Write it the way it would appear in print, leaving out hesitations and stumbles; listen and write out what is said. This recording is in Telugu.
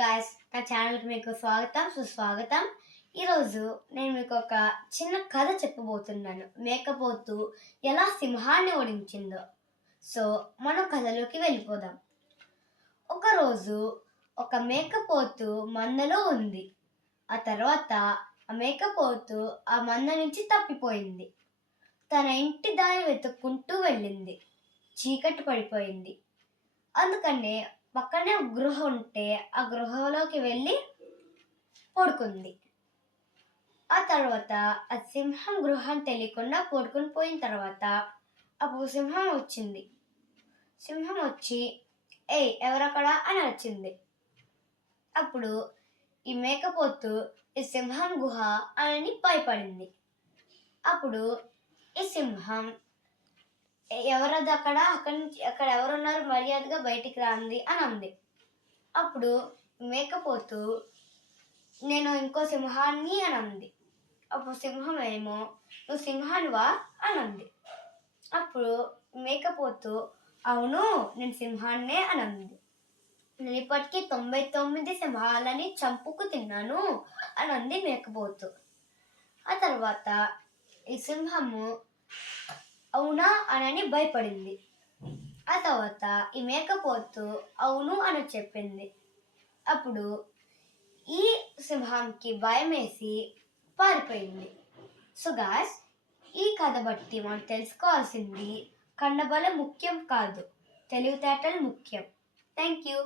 గాయస్, నా ఛానల్కి మీకు స్వాగతం సుస్వాగతం. ఈరోజు నేను మీకు ఒక చిన్న కథ చెప్పబోతున్నాను. మేకపోతు ఎలా సింహాన్ని ఓడించిందో. సో మనం కథలోకి వెళ్ళిపోదాం. ఒకరోజు ఒక మేకపోతు మందలో ఉంది. ఆ తర్వాత ఆ మేకపోతు ఆ మంద నుంచి తప్పిపోయింది. తన ఇంటి దారి వెతుక్కుంటూ వెళ్ళింది. చీకటి పడిపోయింది. అందుకనే పక్కనే గృహ ఉంటే ఆ గృహలోకి వెళ్ళి పడుకుంది. ఆ తర్వాత ఆ సింహం గృహం తెలియకుండా పడుకుని పోయిన తర్వాత అప్పుడు సింహం వచ్చింది. సింహం వచ్చి ఎవరక్కడ అని వచ్చింది. అప్పుడు ఈ మేకపోతు ఈ సింహం గుహ అని భయపడింది. అప్పుడు ఈ సింహం ఎవరది అక్కడి నుంచి అక్కడ ఎవరున్నారు, మర్యాదగా బయటికి రాంది అని అంది. అప్పుడు మేకపోతు నేను ఇంకో సింహాన్ని అని అంది. అప్పుడు సింహం ఏమో నువ్వు సింహానివా అని అంది. అప్పుడు మేకపోతు అవును నేను సింహాన్నే అని అంది. నేను ఇప్పటికీ 99 సింహాలని చంపుకు తిన్నాను అని అంది మేకపోతు. ఆ తర్వాత ఈ సింహము అవునా అని భయపడింది. ఆ తర్వాత ఈ మేకపోతు అవును అని చెప్పింది. అప్పుడు ఈ సింహానికి భయం వేసి పారిపోయింది. సో గాయ్స్, ఈ కథ బట్టి మనం తెలుసుకోవాల్సింది కండబలం ముఖ్యం కాదు, తెలివితేటలు ముఖ్యం. Thank you.